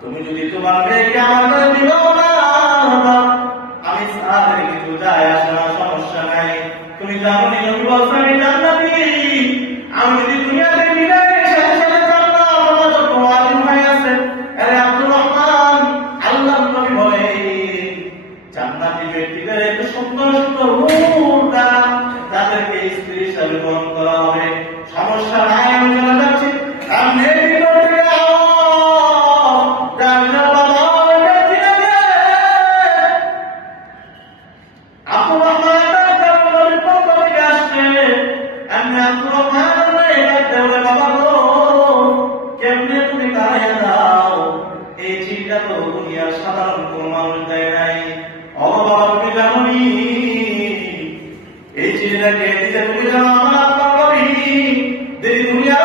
তুমি যদি তোমার মেয়েকে আমার দিও না, আমি সার কিছু যায় আসে সমস্যা নাই। তুমি জানো নবী বলছে আমি জান্নাতি ব্যক্তিদের এত সুন্দর সুন্দর মুখ जिन्हें कहती है दुनिया कभी तेरी दुनिया